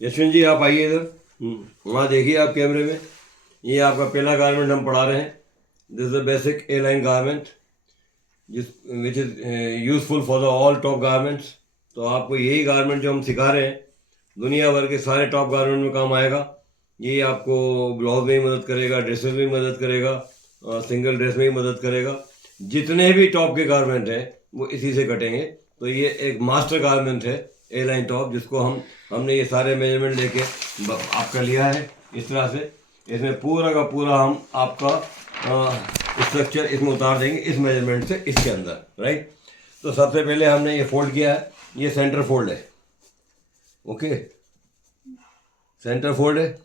यशवंत जी आप आइए इधर। वहाँ देखिए आप कैमरे में, ये आपका पहला गारमेंट हम पढ़ा रहे हैं। This is the basic A line garment जिस which is useful for the all top garments. तो आपको यही गारमेंट जो हम सिखा रहे हैं दुनिया भर के सारे टॉप गारमेंट में काम आएगा। ये आपको ब्लाउज में भी मदद करेगा, ड्रेसेस में भी मदद करेगा, सिंगल ड्रेस में भी मदद करेगा। जितने भी टॉप के गारमेंट हैं वो इसी से कटेंगे। तो ये एक मास्टर गारमेंट है ए लाइन टॉप, जिसको हमने ये सारे मेजरमेंट लेके आपका लिया है इस तरह से। इसमें पूरा का पूरा हम आपका स्ट्रक्चर इसमें उतार देंगे इस मेजरमेंट से इसके अंदर, राइट। तो सबसे पहले हमने ये फोल्ड किया है, ये सेंटर फोल्ड है, ओके, सेंटर फोल्ड है,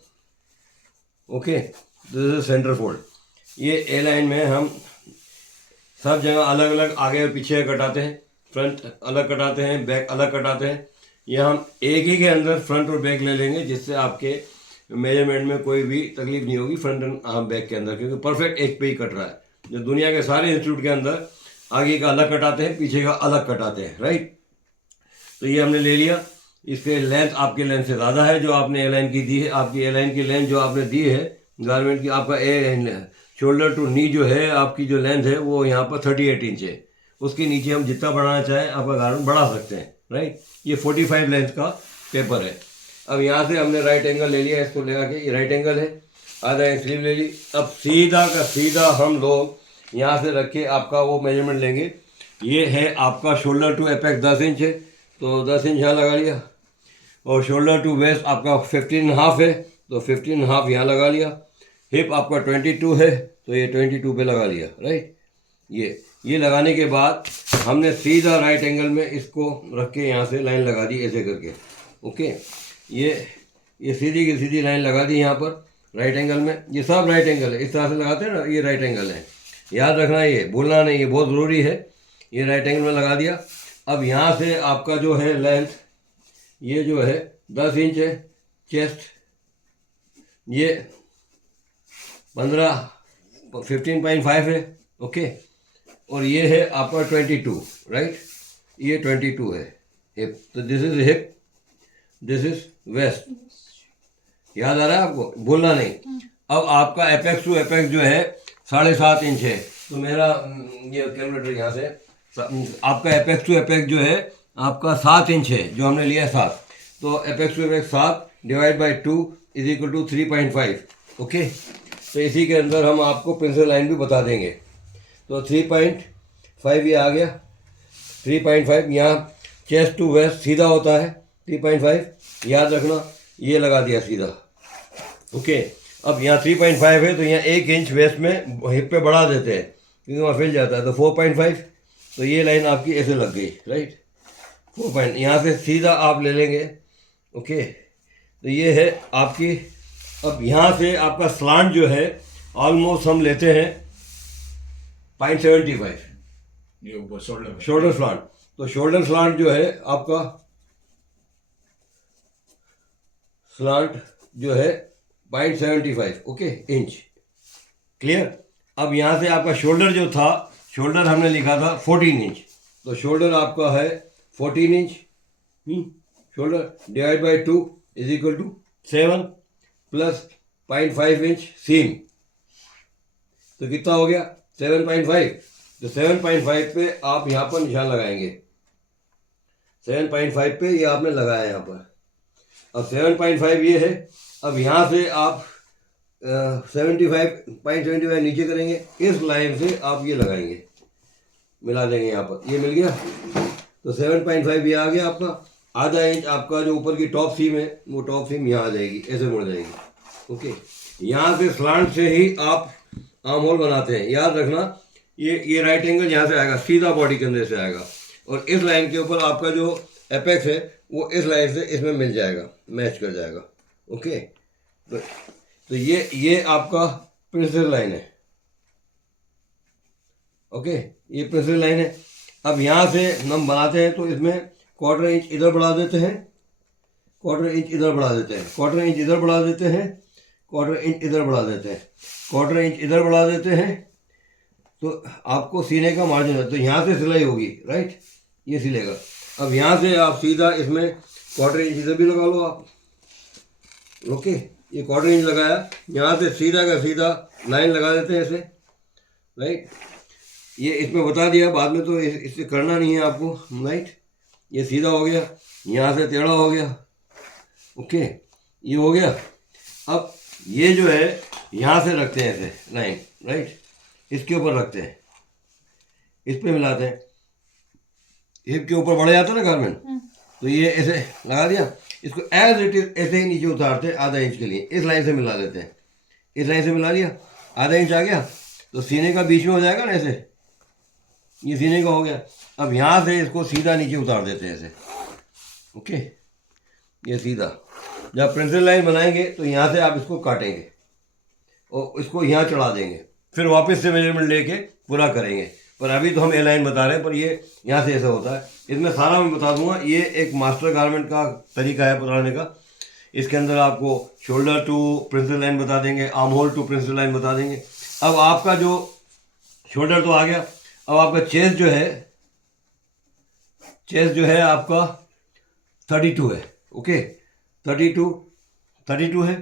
okay, this is centre fold. ये ए लाइन में हम सब जगह अलग अलग आगे और पीछे कटाते हैं, फ्रंट अलग कटाते हैं, बैक अलग कटाते हैं। ये हम एक ही के अंदर फ्रंट और बैक ले लेंगे, जिससे आपके मेजरमेंट में कोई भी तकलीफ नहीं होगी फ्रंट एंड बैक के अंदर, क्योंकि परफेक्ट एक पे ही कट रहा है। जो दुनिया के सारे इंस्टीट्यूट के अंदर आगे का अलग कटाते हैं, पीछे का अलग कटाते हैं, राइट। तो ये हमने ले लिया। इसके लेंथ आपके लेंथ से ज़्यादा है जो आपने ए लाइन की दी है। आपकी ए लाइन की लेंथ जो आपने दी है गारमेंट की, आपका शोल्डर टू नी जो है आपकी जो लेंथ है वो यहाँ पर 38 इंच है। उसके नीचे हम जितना बढ़ाना चाहें आपका गारमेंट बढ़ा सकते हैं, राइट। ये 45 लेंथ का पेपर है। अब यहाँ से हमने राइट एंगल ले लिया, इसको लगा के ये राइट एंगल है, आधा इंच स्लीव ले ली। अब सीधा का सीधा हम लोग यहाँ से रख के आपका वो मेजरमेंट लेंगे। ये है आपका शोल्डर टू एपेक्स 10 इंच है, तो 10 इंच यहाँ लगा लिया। और शोल्डर टू वेस्ट आपका 15.5 है, तो 15.5 यहाँ लगा लिया। हिप आपका 22 है, तो ये 22 पे लगा लिया, राइट। ये लगाने के बाद हमने सीधा राइट एंगल में इसको रख के यहाँ से लाइन लगा दी ऐसे करके, ओके। ये सीधी की सीधी लाइन लगा दी यहाँ पर राइट एंगल में। ये सब राइट एंगल है, इस तरह से लगाते हैं ना, ये राइट एंगल है, याद रखना, ये भूलना नहीं, ये बहुत ज़रूरी है। ये राइट एंगल में लगा दिया। अब यहाँ से आपका जो है लेंथ, ये जो है 10 इंच है चेस्ट, ये 15.5 है, ओके। और ये है आपका 22, राइट, ये 22 है हिप। तो this is hip, this is waist, याद आ रहा है आपको, भूलना नहीं। अब आपका एपेक्स टू एपेक्स जो है 7.5 इंच है। तो मेरा ये कैलकुलेटर यहाँ से, आपका एपेक्स टू एपेक्स जो है आपका 7 इंच है, जो हमने लिया है 7। तो apex to apex 7 divide by 2 is equal to 3.5, okay. तो इसी के अंदर हम आपको पेंसिल लाइन भी बता देंगे। तो 3.5 ये आ गया, 3.5 यहाँ चेस्ट टू वेस्ट सीधा होता है 3.5, याद रखना, ये लगा दिया सीधा, ओके। अब यहाँ 3.5 है, तो यहाँ 1 इंच वेस्ट में हिप पे बढ़ा देते हैं क्योंकि वहाँ फैल जाता है, तो 4.5। तो ये लाइन आपकी ऐसे लग गई, राइट, 4 पॉइंट यहाँ से सीधा आप ले लेंगे, ओके। तो ये है आपकी। अब यहाँ से आपका स्लांट जो है ऑलमोस्ट हम लेते हैं 0.75, ये ऊपर शोल्डर शोल्डर स्लांट। तो शोल्डर स्लांट जो है आपका स्लांट जो है 0.75, ओके, इंच, क्लियर। अब यहाँ से आपका शोल्डर जो था, शोल्डर हमने लिखा था 14 इंच, तो शोल्डर आपका है 14 inch. Shoulder divide by 2 is equal to 7 plus 0.5 inch seam, तो कितना हो गया 7.5। तो 7.5 पे आप यहाँ पर निशान लगाएंगे, 7.5 पे ये आपने लगाया यहाँ पर। अब 7.5 ये है। अब यहाँ से आप 0.75 नीचे करेंगे, इस लाइन से आप ये लगाएंगे, मिला देंगे यहाँ पर, ये मिल गया। तो 7.5 ये आ गया आपका। आधा इंच आपका जो ऊपर की टॉप सीम है वो टॉप सीम यहाँ आ जाएगी, ऐसे मुड़ जाएगी, ओके। यहाँ से स्लांट से ही आप आर्म होल बनाते हैं, याद रखना। ये राइट एंगल यहाँ से आएगा, सीधा बॉडी के अंदर से आएगा, और इस लाइन के ऊपर आपका जो एपेक्स है वो इस लाइन से इसमें मिल जाएगा, मैच कर जाएगा, ओके। तो ये आपका प्रिंसिपल लाइन है, ओके, ये प्रिंसिपल लाइन है। अब यहाँ से हम बनाते हैं, तो इसमें 1/4 इंच इधर बढ़ा देते हैं, 1/4 इंच इधर बढ़ा देते हैं, 1/4 इंच इधर बढ़ा देते हैं, 1/4 इंच इधर बढ़ा देते हैं, 1/4 इंच इधर बढ़ा देते हैं। तो आपको सीने का मार्जिन है, तो यहाँ से सिलाई होगी, राइट, ये सिलेगा। अब यहाँ से आप सीधा इसमें 1/4 इंच इधर भी लगा लो आप, ओके, ये क्वार्टर इंच लगाया, यहाँ से सीधा का सीधा लाइन लगा देते हैं ऐसे, राइट। ये इसमें बता दिया, बाद में तो इससे करना नहीं है आपको, राइट। ये सीधा हो गया, यहाँ से टेढ़ा हो गया, ओके, ये हो गया। अब ये जो है यहाँ से रखते हैं ऐसे लाइन, राइट, इसके ऊपर रखते हैं, इस पे मिलाते हैं, हिप के ऊपर बढ़ जाता है ना गारमेंट, तो ये ऐसे लगा दिया, इसको एज इट इज ऐसे ही नीचे उतारते हैं आधा इंच के लिए, इस लाइन से मिला देते हैं, इस लाइन से मिला दिया, आधा इंच आ गया तो सीने का बीच में हो जाएगा ना ऐसे, ये सीने का हो गया। अब यहाँ से इसको सीधा नीचे उतार देते हैं ऐसे, ओके, ये सीधा। जब प्रिंसिपल लाइन बनाएंगे तो यहाँ से आप इसको काटेंगे और इसको यहाँ चढ़ा देंगे, फिर वापस से मेजरमेंट लेके पूरा करेंगे। पर अभी तो हम ए लाइन बता रहे हैं, पर ये यहाँ से ऐसा होता है। इसमें सारा मैं बता दूंगा, ये एक मास्टर गारमेंट का तरीका है बनाने का। इसके अंदर आपको शोल्डर टू प्रिंसिपल लाइन बता देंगे, arm hole to principal line बता देंगे। अब आपका जो शोल्डर तो आ गया, अब आपका चेस्ट जो है आपका 32 है, ओके, 32 है,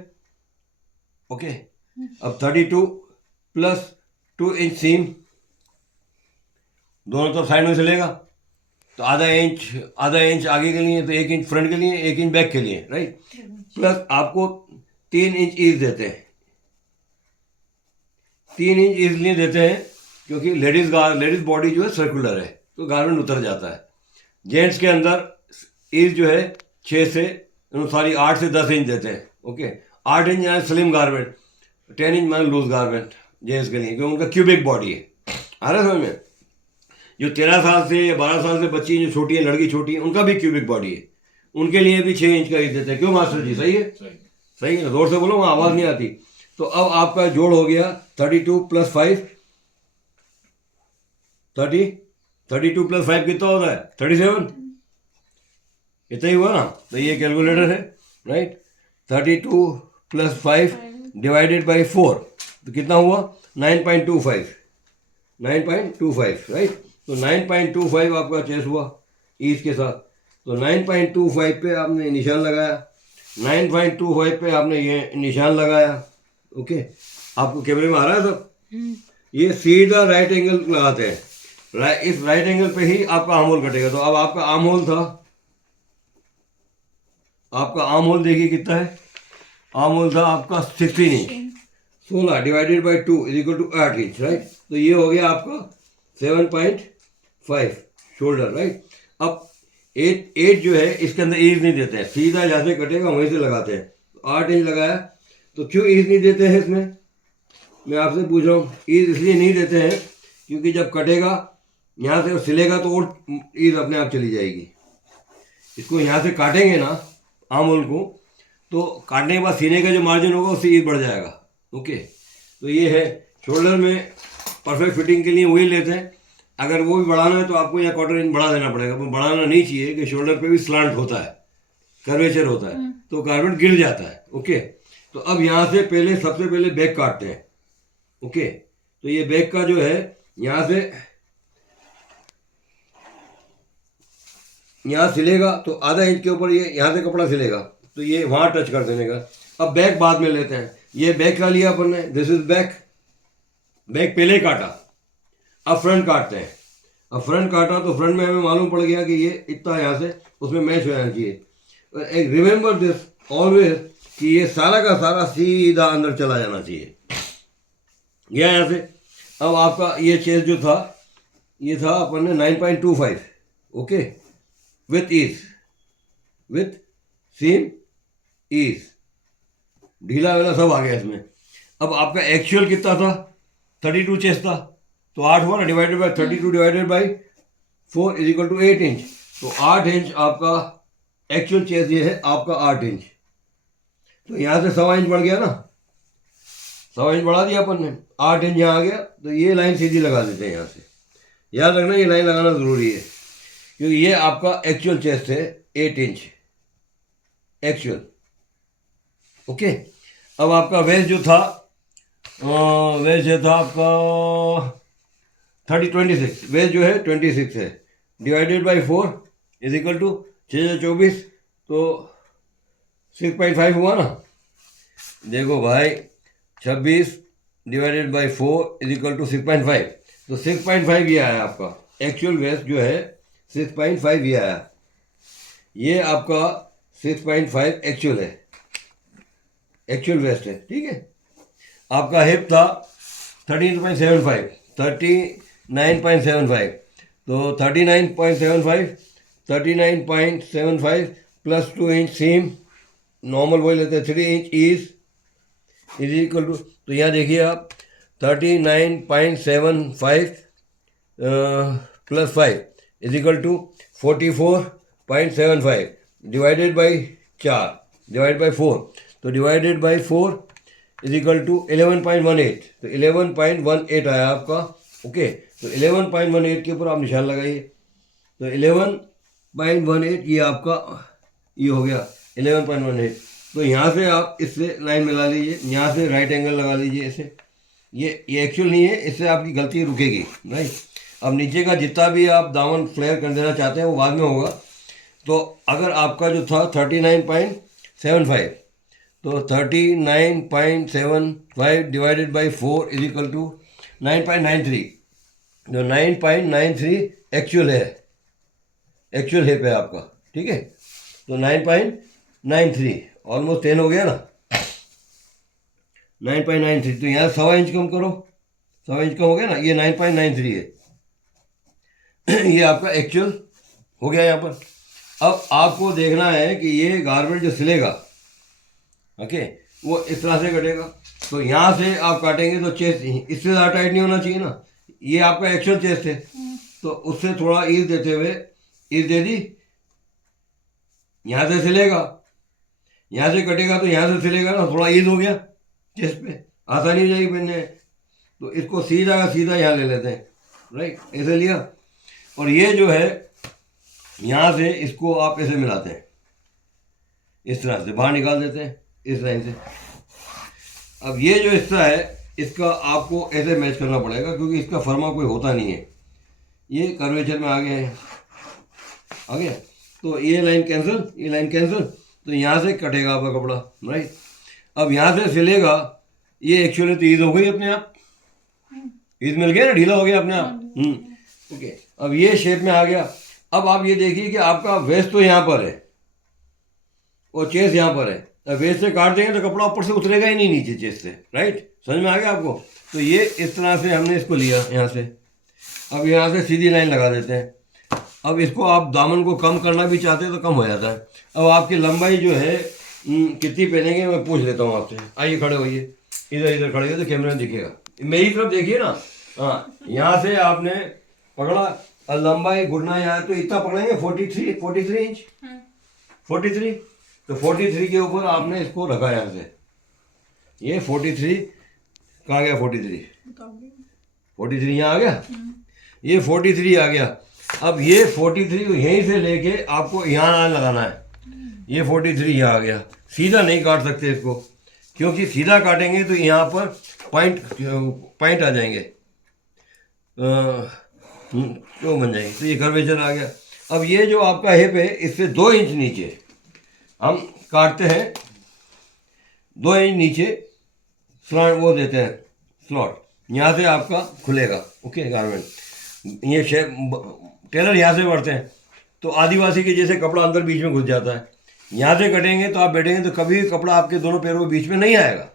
ओके। अब 32 प्लस 2 इंच सीम दोनों तरफ साइड में चलेगा, तो आधा इंच आगे के लिए, तो 1 इंच फ्रंट के लिए, 1 इंच बैक के लिए, राइट। प्लस आपको 3 इंच ईज देते हैं, 3 इंच इसलिए देते हैं क्योंकि लेडीज बॉडी जो है सर्कुलर है, तो गारमेंट उतर जाता है। जेंट्स के अंदर ईज जो है 6 से 8 से 10 इंच देते हैं, ओके। 8 इंच यानी स्लिम गारमेंट, 10 इंच माने लूज गारमेंट जेंट्स के लिए, क्योंकि उनका क्यूबिक बॉडी है। आ रहा है समझ में? जो 13 साल से या 12 साल से बच्ची जो छोटी है, लड़की छोटी है, उनका भी क्यूबिक बॉडी है, उनके लिए भी 6 इंच का ईज देते हैं। क्यों मास्टर जी, सही है? सही है, जोर से बोलो, वहाँ आवाज़ नहीं आती। तो अब आपका जोड़ हो गया 32 प्लस 5, 32 प्लस 5 कितना होता है? 37, इतना ही हुआ ना। तो ये कैलकुलेटर है, राइट। 32 प्लस 5 डिवाइडेड बाई 4, तो कितना हुआ? 9.25, राइट। तो 9.25 आपका चेस्ट हुआ ईज के साथ। तो 9.25 पे आपने निशान लगाया, 9.25 पे आपने ये निशान लगाया, ओके। आपको कैमरे में आ रहा है सब? ये सीधा राइट एंगल लगाते हैं, इस राइट एंगल पे ही आपका आर्म होल कटेगा। तो अब आपका आर्म होल था, आपका आर्म होल देखिए कितना है? आर्म होल था आपका 16 inch, 16 divided by 2 is equal to 8 inch, right. तो ये हो गया आपका 7.5 शोल्डर, राइट। अब 8 जो है इसके अंदर ईज नहीं देते हैं, सीधा जहाँ से कटेगा वहीं से लगाते हैं। तो 8 इंच लगाया, तो क्यों ईज नहीं देते हैं इसमें? मैं आपसे पूछ रहा हूँ। ईज इसलिए नहीं देते हैं क्योंकि जब कटेगा यहाँ से और सिलेगा तो और ईज अपने आप चली जाएगी। इसको यहाँ से काटेंगे ना आर्म होल को, तो काटने के बाद सीने का जो मार्जिन होगा उससे ईज बढ़ जाएगा, ओके। तो ये है शोल्डर में परफेक्ट फिटिंग के लिए वही लेते हैं। अगर वो भी बढ़ाना है तो आपको यहाँ क्वार्टर इंच बढ़ा देना पड़ेगा। वो बढ़ाना नहीं चाहिए कि शोल्डर पे भी स्लांट होता है, कर्वेचर होता है, तो गारमेंट गिर जाता है, ओके। तो अब यहाँ से सबसे पहले बैक काटते हैं, ओके। तो ये बैक का जो है यहाँ से यहाँ सिलेगा, तो आधा इंच के ऊपर ये यहाँ से कपड़ा सिलेगा, तो ये वहाँ टच कर देने का। अब बैक बाद में लेते हैं। ये बैक का लिया अपन ने, दिस इज बैक पहले काटा, अब फ्रंट काटते हैं। अब फ्रंट काटा तो फ्रंट में हमें मालूम पड़ गया कि ये इतना यहाँ से उसमें मैच हो जाना चाहिए। एक रिमेंबर दिस ऑलवेज कि ये सारा का सारा सीधा अंदर चला जाना चाहिए, गया यहाँ से। अब आपका ये चेस्ट जो था, ये था अपन ने 9.25, ओके, विथ सीम ईज, ढीला वेला सब आ गया इसमें। अब आपका एक्चुअल कितना था? 32 चेस्ट था, तो 8 हुआ ना, divided by 32 divided by 4 is equal to 8 inch. तो 8 इंच आपका एक्चुअल चेस्ट ये है आपका 8 इंच। तो यहाँ से 1.25 इंच बढ़ गया ना, 1.25 इंच बढ़ा दिया अपन ने, 8 इंच यहाँ आ गया। तो ये लाइन सीधी लगा देते हैं यहाँ से। याद रखना ये लाइन लगाना ज़रूरी है, क्योंकि ये आपका एक्चुअल चेस्ट है 8 इंच एक्चुअल, ओके। अब आपका वेस्ट जो था, वेस्ट जो था आपका 26, वेस्ट जो है 26 है, divided by 4 is equal to 6 24, तो 6.5 हुआ ना, देखो भाई 26 divided by 4 is equal to 6.5। तो 6.5 ये आया आपका एक्चुअल वेस्ट जो है 6.5 ये आया। ये आपका 6.5 एक्चुअल है, एक्चुअल वेस्ट है, ठीक है। आपका हिप था 39.75 तो 39.75 प्लस 2 इंच सीम नॉर्मल वही लेते हैं 3 इंच इज इक्वल टू, तो यहाँ देखिए आप 39.75 plus 5 is equal to 44.75 divided by 4 divide by 4, तो divided by 4 is equal to 11.18, तो 11.18 आया आपका। ओके, तो 11.18 के ऊपर आप निशान लगाइए, तो 11.18 ये आपका ये हो गया 11.18। तो यहाँ से आप इससे लाइन मिला लीजिए, यहाँ से राइट एंगल लगा लीजिए इसे। ये एक्चुअल नहीं है, इससे आपकी गलती रुकेगी, राइट। अब नीचे का जितना भी आप दामन फ्लेयर कर देना चाहते हैं वो बाद में होगा। तो अगर आपका जो था 39.75, तो 39.75 divided by 4 is equal to 9.93, जो 9.93 एक्चुअल है, एक्चुअल हिप है आपका, ठीक है। तो 9.93 ऑलमोस्ट 10 हो गया ना, 9.93, तो यहाँ 1.25 इंच कम करो, 1.25 इंच कम हो गया ना, ये 9.93 है। ये आपका एक्चुअल हो गया यहाँ पर। अब आपको देखना है कि ये गारमेंट जो सिलेगा, ओके, वो इस तरह से कटेगा। तो यहाँ से आप काटेंगे तो चेस्ट इससे ज़्यादा टाइट नहीं होना चाहिए ना, ये आपका एक्चुअल चेस्ट है, तो उससे थोड़ा ईज देते हुए ईज दे दी, यहाँ से सिलेगा, यहाँ से कटेगा तो यहाँ से सिलेगा ना, थोड़ा ईज हो गया चेस्ट पे, आसानी हो जाएगी पहनने। तो इसको सीधा का सीधा यहाँ ले लेते हैं, राइट, ऐसे लिया, और ये जो है यहाँ से इसको आप ऐसे मिलाते हैं, इस तरह से बाहर निकाल देते हैं इस लाइन से। अब ये जो हिस्सा है इसका आपको ऐसे मैच करना पड़ेगा, क्योंकि इसका फर्मा कोई होता नहीं है, ये कर्वेचर में आ गया है, आ गया। तो ये लाइन कैंसिल, ये लाइन कैंसिल, तो यहाँ से कटेगा आपका कपड़ा, राइट। अब यहाँ से सिलेगा, ये एक्चुअली तो ईज हो गई अपने आप, ईज मिल गया ना, ढीला हो गया अपने आप। ओके, अब ये शेप में आ गया। अब आप ये देखिए कि आपका वेस्ट तो यहाँ पर है और चेस्ट यहाँ पर है, अब वेस्ट से काट देंगे तो कपड़ा ऊपर से उतरेगा ही नहीं नीचे चेस्ट से, राइट, समझ में आ गया आपको। तो ये इस तरह से हमने इसको लिया यहाँ से, अब यहाँ से सीधी लाइन लगा देते हैं। अब इसको आप दामन को कम करना भी चाहते हैं तो कम हो जाता है। अब आपकी लंबाई जो है कितनी पहनेंगे मैं पूछ लेता हूँ आपसे, आइए खड़े होइए, इधर खड़े होइए तो कैमरे में दिखेगा, मेरी तरफ देखिए ना। हाँ, यहाँ से आपने पकड़ा और लंबाई घुटना यहाँ, तो इतना पकड़ेंगे 43 इंच, 43, तो 43 के ऊपर आपने इसको रखा यहाँ से, ये 43 कहाँ गया, 43 यहाँ आ गया, ये 43 आ गया। अब ये 43 यहीं से लेके आपको यहाँ लगाना है, ये 43 यहाँ आ गया। सीधा नहीं काट सकते इसको, क्योंकि सीधा काटेंगे तो यहाँ पर पॉइंट आ जाएंगे, क्यों बन जाएंगे, तो ये कर्वेचर आ गया। अब ये जो आपका हिप है इससे 2 इंच नीचे हम काटते हैं, 2 इंच नीचे स्लॉट वो देते हैं, स्लॉट यहाँ से आपका खुलेगा, ओके गारमेंट। ये शेप टेलर यहाँ से बढ़ते हैं तो आदिवासी के जैसे कपड़ा अंदर बीच में घुस जाता है, यहाँ से कटेंगे तो आप बैठेंगे तो कभी कपड़ा आपके दोनों पैरों के बीच में नहीं आएगा,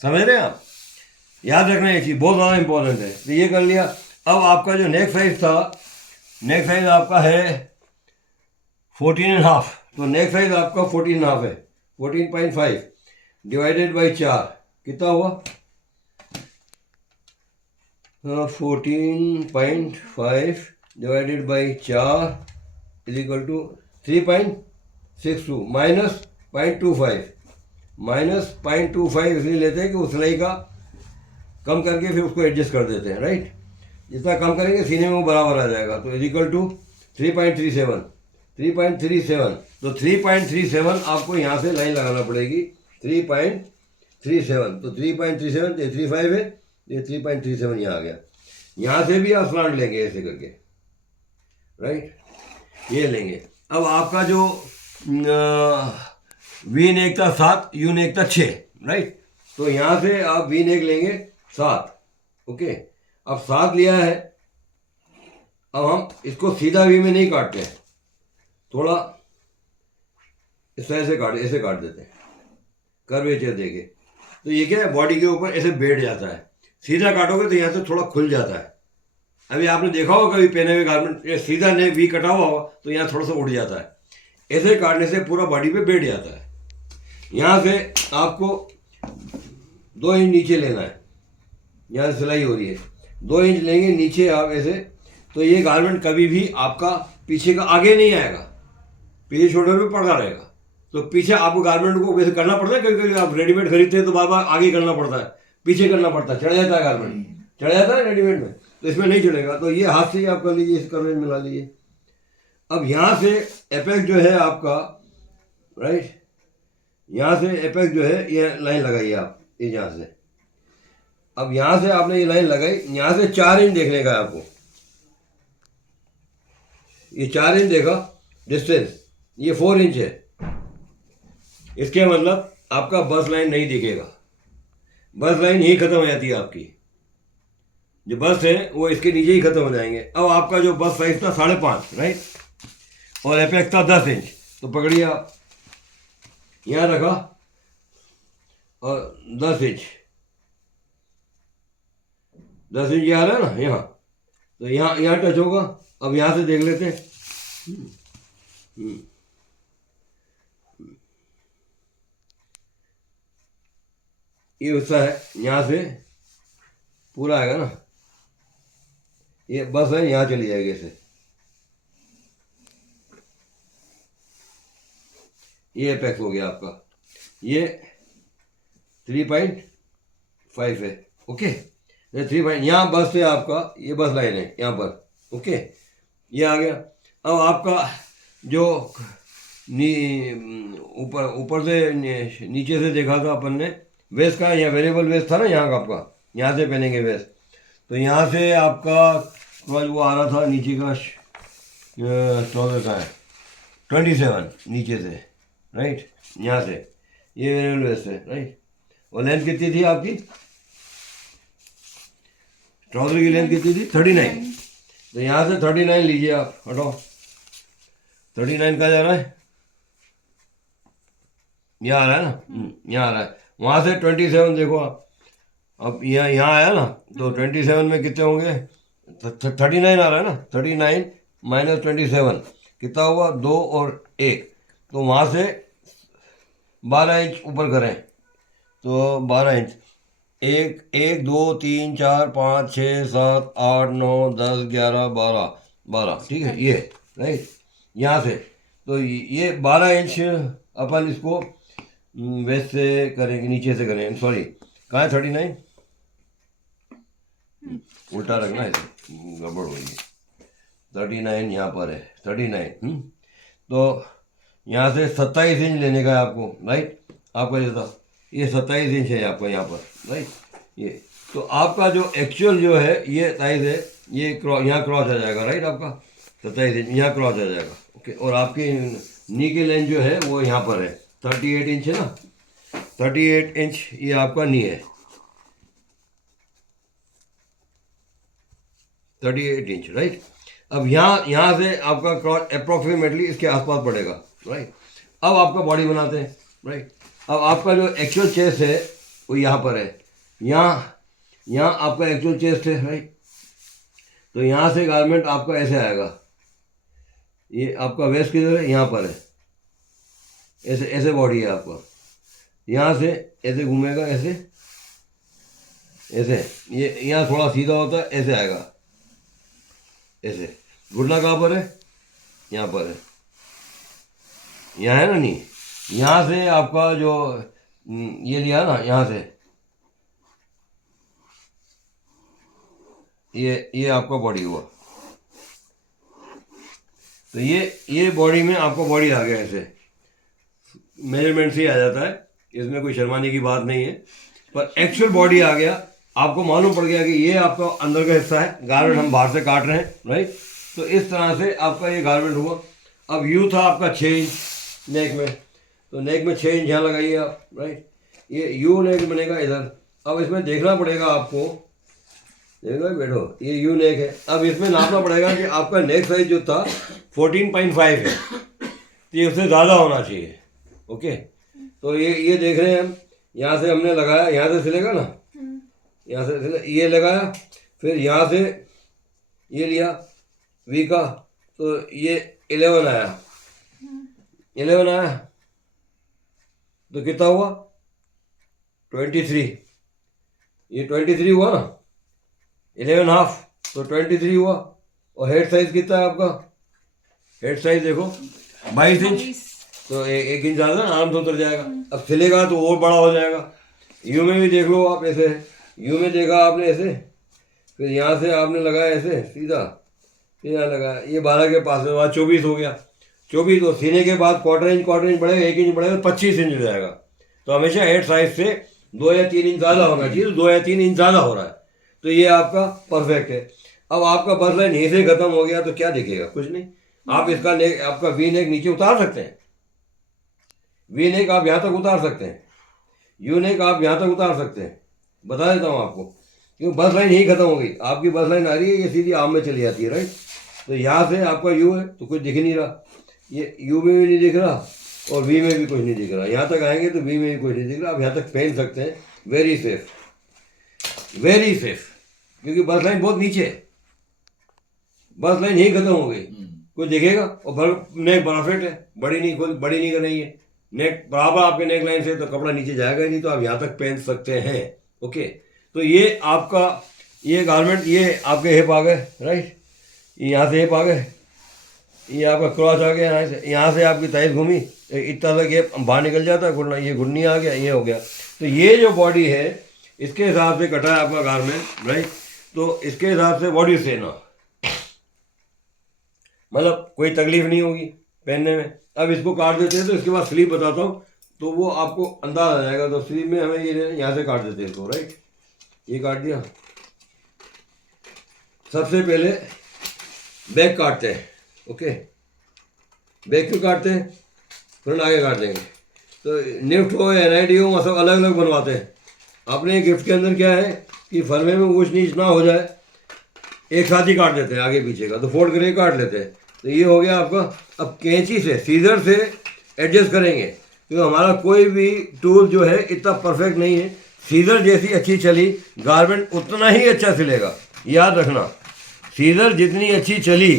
समझ रहे हैं आप, याद रखना ये चीज़ बहुत ज़्यादा इंपॉर्टेंट है। तो ये कर लिया। अब आपका जो नेक साइज था, नेक साइज आपका है 14.5, तो नेक साइज आपका 14.5 है, 14.5 डिवाइडेड बाई 4 कितना हुआ, 14.5 divided by 4 is equal to 3.62 minus 0.25, minus 0.25 इसलिए लेते हैं कि उस सिलाई का कम करके फिर उसको एडजस्ट कर देते हैं, राइट। जितना कम करेंगे सीने में वो बराबर आ जाएगा, तो इज इक्वल टू 3.37, तो 3.37 आपको यहाँ से लाइन लगाना पड़ेगी, 3.37, तो 3.37 ये 3.5 है, ये 3.37 यहाँ आ गया। यहाँ से भी आप स्लांट लेंगे ऐसे करके, राइट, ये लेंगे। अब आपका जो वी नेक था 7, यू नेक था 6, राइट, तो यहाँ से आप वी नेक लेंगे 7, ओके। अब 7 लिया है, अब हम इसको सीधा वी में नहीं काटते हैं, थोड़ा इस तरह से ऐसे काट देते हैं, कर्वेचर देके। तो ये क्या है, बॉडी के ऊपर ऐसे बैठ जाता है। सीधा काटोगे तो यहाँ से थोड़ा खुल जाता है। अभी आपने देखा होगा कभी पहने हुए गारमेंट सीधा ने वी कटा हुआ होगा तो यहाँ थोड़ा सा उड़ जाता है। ऐसे काटने से पूरा बॉडी पे बैठ जाता है। यहाँ से आपको 2 इंच नीचे लेना है, यहाँ से सिलाई हो रही है, 2 इंच लेंगे नीचे आप ऐसे। तो ये गारमेंट कभी भी आपका पीछे का आगे नहीं आएगा, पीछे शोल्डर पे पड़ा रहेगा। तो पीछे आपको गारमेंट को वैसे करना पड़ता है, कभी कभी आप रेडीमेड खरीदते हैं तो बार बार आगे करना पड़ता है, पीछे करना पड़ता है, चढ़ जाता है गारमेंट, चढ़ जाता है रेडीमेड में। तो इसमें नहीं चढ़ेगा, तो ये हाथ से ही आप कर लीजिए, इस कवरेज में ला लीजिए। अब यहाँ से एपेक्स जो है आपका, राइट, यहाँ से एपेक्स जो है ये लाइन लगाइए आप, ये यहाँ से। अब यहाँ से आपने ये लाइन लगाई, यहाँ से 4 इंच देखने का है आपको, ये 4 इंच देखा डिस्टेंस, ये 4 इंच है। इसके मतलब आपका बस लाइन नहीं दिखेगा, बस लाइन यही खत्म हो जाती है आपकी। जो बस है वो इसके नीचे ही खत्म हो जाएंगे। अब आपका जो बस साइज था 5.5, राइट, और एपेक्स था 10 इंच। तो पकड़िए आप, यहाँ रखा और 10 इंच, 10 इंच ये आ रहा है ना यहाँ, तो यहाँ टच होगा। अब यहाँ से देख लेते हैं, ये हिस्सा है, यहाँ से पूरा आएगा ना, ये बस है, यहाँ चली जाएगी ऐसे। ये एपेक्स हो गया आपका, ये 3.5 है, ओके। ये 3 यहाँ बस है आपका, ये बस लाइन है यहाँ पर, ओके, ये आ गया। अब आपका जो ऊपर से नीचे से देखा था अपन ने, वेस्ट का यहाँ वेरिएबल वेस्ट था ना यहाँ का आपका, यहाँ से पहनेंगे वेस्ट। तो यहाँ से आपका वो आ रहा था नीचे का ट्राउजर का है 27 नीचे से, राइट, यहाँ से ये वेरिएबल वेस्ट है, राइट। और लेंथ कितनी थी आपकी, ट्राउजर की लेंथ कितनी थी 39। तो यहाँ से 39 लीजिए आप, हटाओ, 39 का जा रहा है, यहाँ आ रहा है ना, यहाँ आ रहा है। वहाँ से 27 देखो आप, अब यहाँ आया ना, तो 27 में कितने होंगे, 39 आ रहा है ना, 39 माइनस 27 कितना हुआ, 2 और 1। तो वहाँ से 12 इंच ऊपर करें, तो 12 इंच, 1 2 3 4 5 6 7 8 9 10 11 12, ठीक है, ये राइट। यहाँ से तो ये 12 इंच अपन इसको वेस्ट से करेंगे, नीचे से करेंगे, सॉरी कहाँ है 39, उल्टा रखना है, गड़बड़ होगी। 39 यहाँ पर है, 39। तो यहाँ से 27 इंच लेने का है आपको, राइट। आपका जैसा ये 27 इंच है आपका यहाँ पर, राइट। ये तो आपका जो एक्चुअल जो है ये साइज है, ये यहाँ क्रॉस आ जाएगा, राइट। आपका 27 इंच यहाँ क्रॉस आ जाएगा, ओके। और आपकी नी की लेंथ जो है वो यहाँ पर है, 38 इंच है ना, 38 इंच ये आपका नी है, 38 इंच, राइट। अब यहाँ से आपका क्रॉस अप्रोक्सीमेटली इसके आसपास पड़ेगा, राइट। अब आपका बॉडी बनाते हैं, राइट। अब आपका जो एक्चुअल चेस्ट है वो यहाँ पर है, यहाँ आपका एक्चुअल चेस्ट है, राइट। तो यहाँ से गारमेंट आपका ऐसे आएगा, ये आपका वेस्ट किधर है, यहाँ पर है, ऐसे ऐसे बॉडी है आपका, यहाँ से ऐसे घूमेगा, ऐसे ऐसे, ये यहाँ थोड़ा सीधा होता है, ऐसे आएगा, ऐसे। घुटना कहाँ पर है, यहाँ पर है, यहाँ है ना नी। यहाँ से आपका जो ये लिया ना, यहाँ से ये आपका बॉडी हुआ। तो ये बॉडी में आपको बॉडी आ गया, ऐसे मेजरमेंट से ही आ जाता है, इसमें कोई शर्माने की बात नहीं है। पर एक्चुअल बॉडी आ गया, आपको मालूम पड़ गया कि ये आपका अंदर का हिस्सा है, गारमेंट हम बाहर से काट रहे हैं, राइट। तो इस तरह से आपका ये गारमेंट हुआ। अब यू था आपका 6 इंच नेक में, तो नेक में 6 इंच यहाँ लगाइए आप, राइट। ये यू नेक बनेगा इधर। अब इसमें देखना पड़ेगा आपको, देखो बैठो, ये यू नेक है। अब इसमें नापना पड़ेगा कि आपका नेक साइज जो था 14.5 है, तो ये उससे ज़्यादा होना चाहिए। ओके, तो ये देख रहे हैं हम, यहाँ से हमने लगाया, यहाँ से सिलेगा ना, यहाँ से सिले, ये लगाया, फिर यहाँ से ये लिया वी का, तो ये 11 आया, 11 आया, तो कितना हुआ 23, ये 23 हुआ ना, 11 हाफ, तो 23 हुआ। और हेड साइज कितना है आपका, हेड साइज देखो 22 इंच, तो 1 इंच ज़्यादा आराम से उतर जाएगा। अब सिलेगा तो और बड़ा हो जाएगा। यू में भी देख लो आप, ऐसे यू में देखा आपने ऐसे, फिर यहाँ से आपने लगाया ऐसे सीधा, फिर यहाँ लगाया, ये 12 के पास में, वहाँ 24 हो गया। 24 तो सीने के बाद क्वार्टर इंच बढ़ेगा, 1 इंच बढ़ेगा, 25 इंच हो जाएगा। तो हमेशा हेड साइज से 2 या 3 इंच ज़्यादा होना चाहिए, तो 2 या 3 इंच ज़्यादा हो रहा है, तो ये आपका परफेक्ट है। अब आपका बस लाइन यहीं से खत्म हो गया तो क्या दिखेगा, कुछ नहीं। आप इसका नेक, आपका वी नेक नीचे उतार सकते हैं, वी नेक आप यहाँ तक उतार सकते हैं, यू नेक आप यहाँ तक उतार सकते हैं। बता देता हूँ आपको, क्योंकि बस लाइन यही खत्म हो गई। आपकी बस लाइन आ रही है, ये सीधी आम में चली जाती है, राइट। तो यहाँ से आपका यू है तो कुछ दिख ही नहीं रहा, ये यू में भी नहीं दिख रहा और वी में भी कुछ नहीं दिख रहा। यहाँ तक आएंगे तो वी में भी कुछ नहीं दिख रहा। आप यहाँ तक पहन सकते हैं, वेरी सेफ, वेरी सेफ, क्योंकि बस लाइन बहुत नीचे है, बस लाइन यही खत्म हो गई, कुछ दिखेगा। और नेक परफेक्ट है, बड़ी नहीं कर रही है, नेक बराबर आपके नेक लाइन से, तो कपड़ा नीचे जाएगा ही नहीं, तो आप यहाँ तक पहन सकते हैं। ओके, तो ये आपका ये गारमेंट, ये आपके हिप आ गए, राइट, यहाँ से हिप आ गए, ये आपका क्रॉस आ गया, यहाँ से आपकी ताइज घूमी, इतना तक ये बाहर निकल जाता है घुटना, ये घुटनी आ गया, ये हो गया। तो ये जो बॉडी है इसके हिसाब से कटा है आपका गारमेंट, राइट। तो इसके हिसाब से व्हाट यू से ना, मतलब कोई तकलीफ नहीं होगी पहनने में। अब इसको काट देते हैं, तो इसके बाद स्लीव बताता हूँ, तो वो आपको अंदाज आ जाएगा। तो स्लीव में हमें ये यहाँ से काट देते हैं इसको, राइट, ये काट दिया। सबसे पहले बैक काटते हैं, ओके, बैक क्यों काटते हैं, फ्रंट आगे काट देंगे। तो निफ्ट हो या NID हो, सब अलग अलग बनवाते हैं। अपने गिफ्ट के अंदर क्या है कि फरमे में ऊंच नीच ना हो जाए, एक साथ ही काट देते हैं आगे पीछे का, तो फोल्ड करके काट लेते हैं। तो ये हो गया आपका। अब कैंची से, सीजर से एडजस्ट करेंगे, क्योंकि हमारा कोई भी टूल जो है इतना परफेक्ट नहीं है। सीजर जैसी अच्छी चली, गारमेंट उतना ही अच्छा सिलेगा, याद रखना। सीजर जितनी अच्छी चली,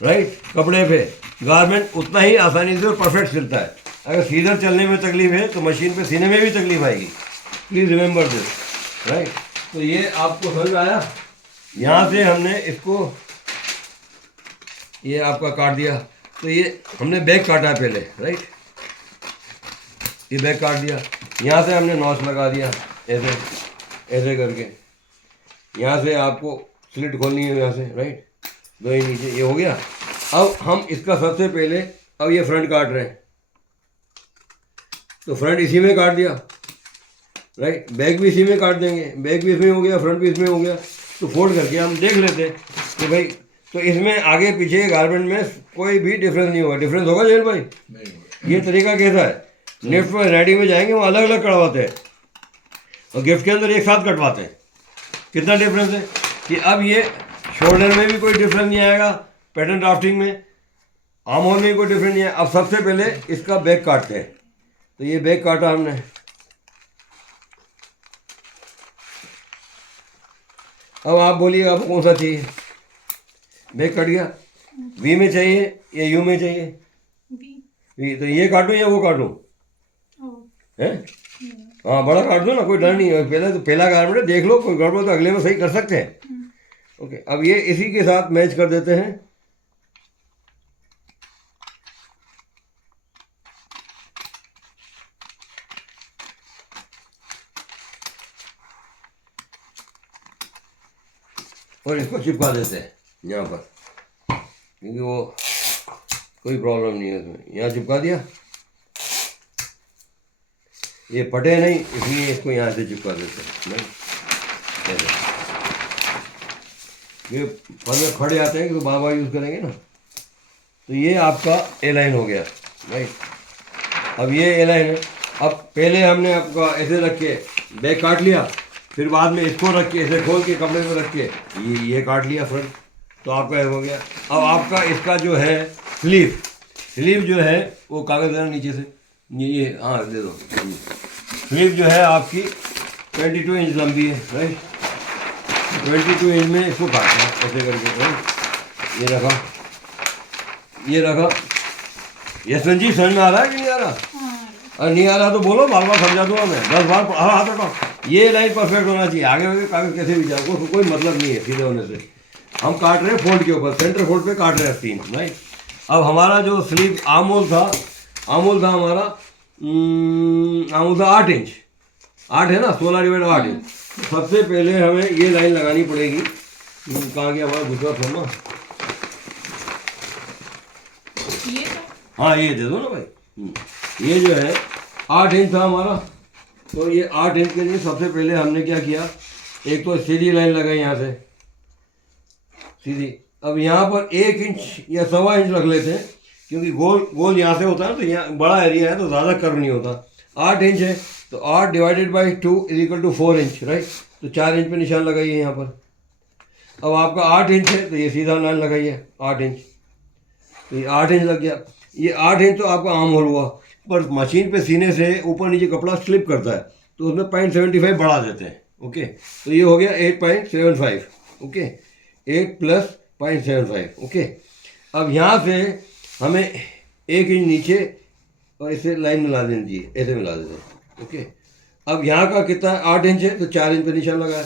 राइट, कपड़े पे, गारमेंट उतना ही आसानी से और परफेक्ट सिलता है। अगर सीजर चलने में तकलीफ है तो मशीन पे सीने में भी तकलीफ आएगी, प्लीज़ रिमेंबर दिस, राइट। तो ये आपको समझ आया। यहाँ से हमने इसको, ये आपका काट दिया, तो ये हमने बैक काटा है पहले, राइट, ये बैक काट दिया। यहाँ से हमने नॉच लगा दिया, ऐसे ऐसे करके। यहाँ से आपको स्लिट खोलनी है, यहाँ से, राइट, 2 ही नीचे, ये हो गया। अब हम इसका सबसे पहले, अब ये फ्रंट काट रहे हैं, तो फ्रंट इसी में काट दिया, राइट, बैक भी इसी में काट देंगे, बैक भी इसमें हो गया, फ्रंट भी इसमें हो गया। तो फोल्ड करके हम देख लेते हैं कि भाई, तो इसमें आगे पीछे गारमेंट में कोई भी डिफरेंस नहीं होगा। डिफरेंस होगा जैन भाई? नहीं होगा। ये तरीका कैसा है, निफ्ट में रेडी में जाएंगे, वो अलग अलग कटवाते हैं और गिफ्ट के अंदर एक साथ कटवाते हैं। कितना डिफरेंस है कि अब ये शोल्डर में भी कोई डिफरेंस नहीं आएगा, पैटर्न ड्राफ्टिंग में, आर्म होल में भी कोई डिफरेंस नहीं है। अब सबसे पहले इसका बैक काटते हैं, तो ये बैक काटा हमने। अब आप बोलिए आपको कौन सा चाहिए, बैक कट गया, वी में चाहिए या यू में चाहिए? वी। तो ये काटूं या वो काटूं? हैं? हाँ, बड़ा काट दो ना, कोई डर नहीं है। पहले तो पहला गारमेंट है, देख लो, कोई गड़बड़ तो अगले में सही कर सकते हैं। ओके, अब ये इसी के साथ मैच कर देते हैं। और इसको चिपका देते हैं यहाँ पर, क्योंकि वो कोई प्रॉब्लम नहीं है उसमें। यहाँ चिपका दिया, ये फटे नहीं, इसलिए इसको यहाँ से चिपका देते हैं। नहीं, ये फल में खड़े आते हैं कि तो बार बार यूज़ करेंगे ना। तो ये आपका ए लाइन हो गया, राइट। अब ये ए लाइन है, अब पहले हमने आपका ऐसे रख के बैक काट लिया, फिर बाद में इसको रख के ऐसे खोल के कपड़े में रख के ये काट लिया फ्रंट, तो आपका ये हो गया। अब आपका इसका जो है स्लीव जो है वो कागज़ देना नीचे से, ये हाँ दे दो। स्लीव जो है आपकी 22 इंच लंबी है, राइट। 22 इंच में इसको काटना ऐसे करके, राइट। ये रखा यशवंत जी, समझ में आ रहा है कि नहीं आ रहा? और नहीं आ रहा तो बोलो, बार बार समझा दूंगा मैं 10 बार। हाँ हाथ हटाओ, ये लाइन परफेक्ट होना चाहिए, आगे आगे कागज कैसे भी जाओ कोई मतलब नहीं है सीधे होने से। हम काट रहे हैं फोल्ड के ऊपर, सेंटर फोल्ड पे काट रहे हैं 3, राइट। अब हमारा जो स्लीव आमोल था हमारा, आमोल था 8 इंच, 8 है ना, 16/8 इंच। सबसे पहले हमें ये लाइन लगानी पड़ेगी। कहाँ गया हमारा दूसरा फोन ना? हाँ ये दे दो ना भाई। ये जो है 8 इंच था हमारा, तो ये 8 इंच के लिए सबसे पहले हमने क्या किया, एक तो सीधी लाइन लगाई यहाँ से सीधी। अब यहाँ पर 1 इंच या 1.25 इंच रख लेते हैं, क्योंकि गोल यहाँ से होता है, तो यहाँ बड़ा एरिया है तो ज़्यादा कर्व नहीं होता। 8 इंच है तो 8 / 2 = 4 इंच, राइट। तो 4 इंच पे निशान लगाइए यहाँ पर। अब आपका 8 इंच है तो ये सीधा लाइन लगाइए 8 इंच, तो ये 8 इंच लग गया। ये 8 इंच तो आपका आम होल हुआ, पर मशीन पे सीने से ऊपर नीचे कपड़ा स्लिप करता है, तो उसमें 0.75 बढ़ा देते हैं, ओके। तो ये हो गया 8.75, ओके, 8 + 0.75, ओके। अब यहाँ से हमें 1 इंच नीचे और इसे लाइन मिला देनी चाहिए, ऐसे मिला देते हैं, ओके। अब यहाँ का कितना है, 8 इंच है तो 4 इंच पे निशान लगाया,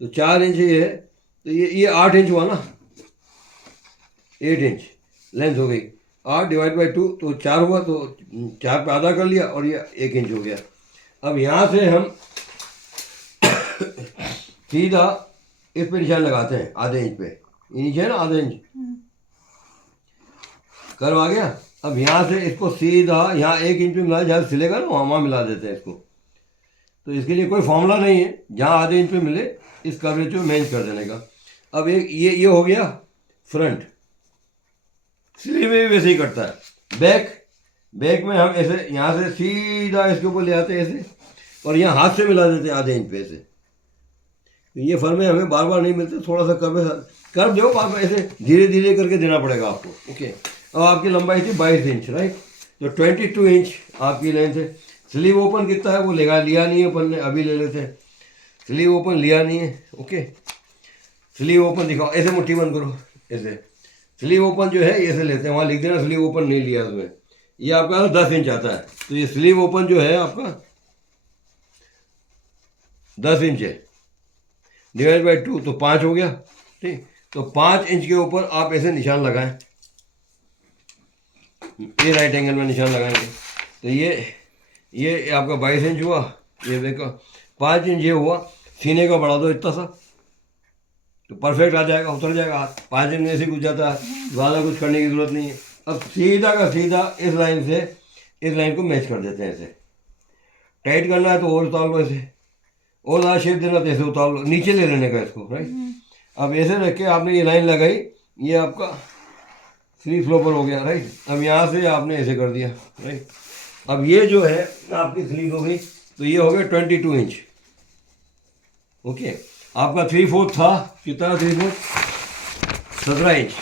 तो 4 इंच ये है, तो ये 8 इंच हुआ ना, 8 इंच लेंथ हो गई। 8 / 2 तो 4 हुआ, तो 4 पे आधा कर लिया और ये 1 इंच हो गया। अब यहाँ से हम सीधा इस पे निशान लगाते हैं आधे इंच पे, ये नीचे है ना आधे इंच, कर्व आ गया। अब यहाँ से इसको सीधा यहाँ 1 इंच पे मिला, जहाँ सिलेगा ना वहाँ मिला देते हैं इसको। तो इसके लिए कोई फॉर्मूला नहीं है, जहाँ आधे इंच पे मिले इस कवरेज को मैच कर देने का। अब एक ये हो गया फ्रंट। स्लीव में भी वैसे ही करता है। बैक में हम ऐसे यहाँ से सीधा इसके ऊपर ले आते हैं ऐसे, और यहाँ हाथ से मिला देते हैं आधे इंच पे ऐसे। तो ये फर्मे हमें बार बार नहीं मिलते, थोड़ा सा कर दो बार बार, ऐसे धीरे धीरे करके देना पड़ेगा आपको, ओके। अब आपकी लंबाई थी 22 इंच, राइट। तो 22 इंच आपकी लेंथ है। स्लीव ओपन कितना है वो लिया नहीं है अपन ने, अभी ले लेते हैं। स्लीव ओपन लिया नहीं है, ओके। स्लीव ओपन दिखाओ, ऐसे मुट्ठी बंद करो ऐसे। स्लीव ओपन जो है ऐसे लेते हैं, वहाँ लिख देना स्लीव ओपन नहीं लिया उसमें। ये आपका 10 इंच आता है, तो ये स्लीव ओपन जो है आपका 10 इंच है, / 2 तो 5 हो गया, ठीक। तो 5 इंच के ऊपर आप ऐसे निशान लगाएं, ये राइट एंगल में निशान लगाएंगे। तो ये आपका 22 इंच हुआ, ये देखो 5 इंच ये हुआ। सीने का बढ़ा दो इतना सा, तो परफेक्ट आ जाएगा, उतर जाएगा हाथ। 5 इंच में ऐसे घुस जाता है, ज़्यादा कुछ करने की ज़रूरत नहीं है। अब सीधा का सीधा इस लाइन से इस लाइन को मैच कर देते हैं ऐसे। टाइट करना है तो और उतार लो ऐसे, और ज़्यादा शेप देना तो ऐसे उतार लो, नीचे ले लेने का इसको, राइट। अब ऐसे रख के आपने ये लाइन लगाई, ये आपका स्लीव फ्लोपर हो गया, राइट। अब यहाँ से आपने ऐसे कर दिया, राइट। अब ये जो है आपकी स्लीव हो गई, तो ये हो गया 22 इंच, ओके। आपका 3/4 था, कितना 3/4? 17 इंच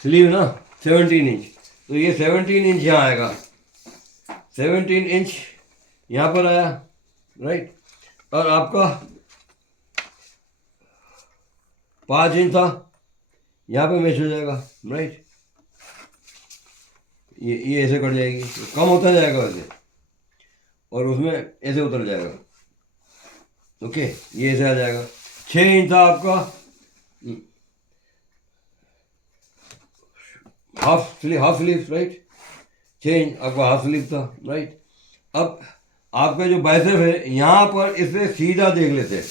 स्लीव ना, 17 इंच। तो ये 17 इंच यहाँ आएगा, 17 इंच यहाँ पर आया, राइट। और आपका 5 इंच था, यहाँ पे मैच हो जाएगा, राइट। ये ऐसे कट जाएगी, तो कम होता जाएगा वैसे, और उसमें ऐसे उतर जाएगा, ओके। ये ऐसे आ जाएगा। 6 इंच था आपका, हाफ स्लीव, राइट। 6 इंच आपका हाफ स्लीव था, राइट। अब आपका जो बाइसेप है यहाँ पर इसे सीधा देख लेते,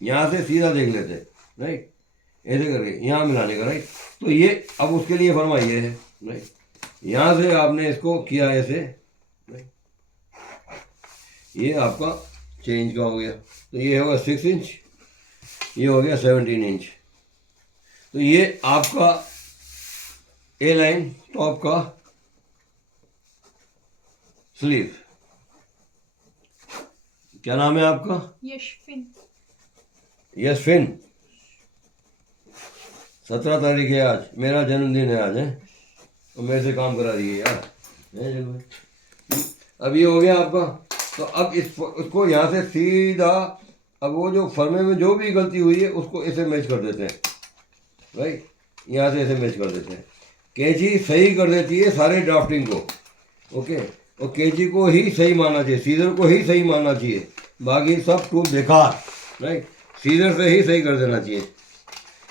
यहाँ से सीधा देख लेते, राइट। ऐसे करके यहाँ मिलाने का, राइट। तो ये अब उसके लिए फरमा ये है, राइट। यहाँ से आपने इसको किया ऐसे, राइट। ये आपका 6 इंच का हो गया, तो ये होगा 6 इंच, ये हो गया 17 इंच। तो ये आपका ए लाइन टॉप का स्लीव। क्या नाम है आपका? यशविन। यशविन। 17 तारीख है आज, मेरा जन्मदिन है आज है, और मेरे से काम करा रही है यार। है जन भाई। अब ये हो गया आपका। तो अब उसको यहाँ से सीधा, अब वो जो फर्मे में जो भी गलती हुई है उसको ऐसे मैच कर देते हैं भाई, यहाँ से ऐसे मैच कर देते हैं। कैंची सही कर देती है सारे ड्राफ्टिंग को, ओके। और कैंची को ही सही मानना चाहिए, सीजर को ही सही मानना चाहिए, बाकी सब टूल बेकार, राइट। सीजर से ही सही कर देना चाहिए।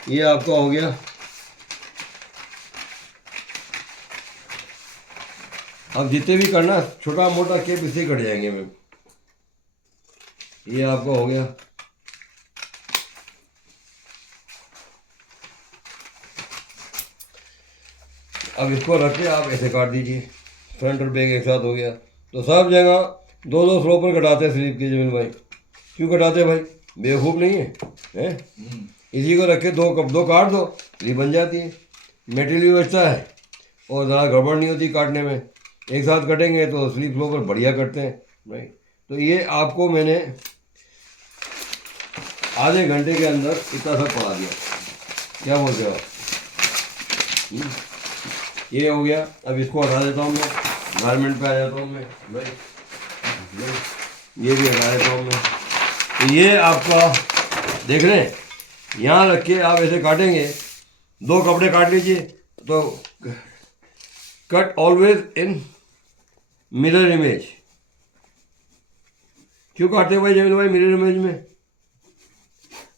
ये आपका हो गया। अब जितने भी करना छोटा मोटा केप इससे कट जाएंगे मैम। ये आपका हो गया। अब इसको रख के आप ऐसे काट दीजिए, फ्रंट और बैक एक साथ हो गया। तो सब जगह दो दो स्लोपर कटाते हैं स्लीप के जमीन भाई। क्यों कटाते हैं भाई? बेवकूफ़ नहीं है, हैं? इसी को रख के दो काट दो, स्लीप बन जाती है, मेटेरियल भी बचता है और ज़्यादा गड़बड़ नहीं होती काटने में। एक साथ कटेंगे तो स्लीप स्लोपर बढ़िया कटते हैं भाई। तो ये आपको मैंने आधे घंटे के अंदर इतना सब पढ़ा दिया। क्या बोलते हो आप? ये हो गया। अब इसको हटा देता हूँ मैं, गारमेंट पे आ जाता हूँ मैं भाई। ये भी हटा देता हूँ मैं। तो ये आपका देख रहे हैं, यहाँ रख के आप ऐसे काटेंगे, दो कपड़े काट लीजिए। तो cut always in mirror image. क्यों काटते हैं भाई जमील भाई मिरर इमेज में?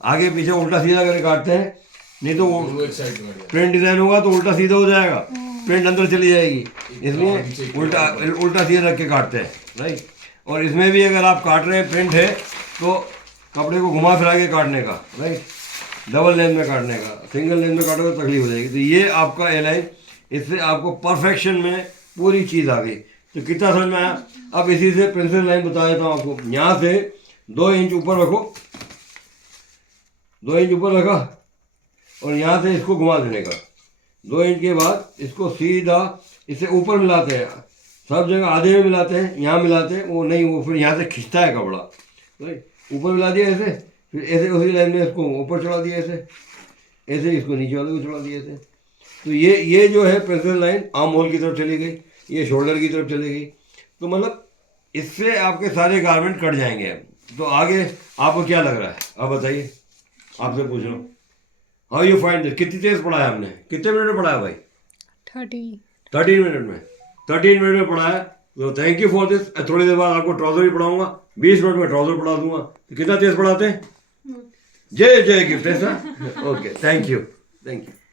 आगे पीछे उल्टा सीधा करके काटते हैं, नहीं तो वो एक साइड में प्रिंट डिजाइन होगा तो उल्टा सीधा हो जाएगा, प्रिंट अंदर चली जाएगी, इसलिए उल्टा सीधा रख के काटते हैं, राइट। और इसमें भी अगर आप काट रहे हैं प्रिंट है तो कपड़े को घुमा फिरा के काटने का, राइट। डबल लेंथ में काटने का, सिंगल लेंथ में काटोगे तो तकलीफ हो जाएगी। तो ये आपका ए लाइन, इससे आपको परफेक्शन में पूरी चीज़ आ गई। तो कितना समझ में आया? अब इसी से पेंसिल लाइन बता देता हूँ आपको। यहाँ से 2 इंच ऊपर रखो, 2 इंच ऊपर रखा और यहाँ से इसको घुमा देने का। 2 इंच के बाद इसको सीधा इसे ऊपर मिलाते हैं, सब जगह आधे में मिलाते हैं, यहाँ मिलाते हैं, वो नहीं, वो फिर यहाँ से खिंचता है कपड़ा, राइट। ऊपर मिला दिया ऐसे, फिर ऐसे उसी लाइन में इसको ऊपर चढ़ा दिया ऐसे, ऐसे इसको नीचे वाले को चढ़ा दिया ऐसे। तो ये जो है पेंसिल लाइन आर्म होल की तरफ चली गई, ये शोल्डर की तरफ चली गई। तो मतलब इससे आपके सारे गारमेंट कट जाएंगे। तो आगे आपको क्या लग रहा है आप बताइए, आपसे पूछ रहा हूँ। How you find this? कितनी तेज पढ़ाया हमने? कितने मिनट में पढ़ाया भाई? 13 मिनट में। 13 मिनट में पढ़ाया। तो थैंक यू फॉर दिस। थोड़ी देर बाद आपको ट्राउजर भी पढ़ाऊंगा, 20 मिनट में ट्राउजर पढ़ा दूंगा। तो कितना तेज पढ़ाते हैं? जय जय गिफ्ट है सर। Okay, thank you.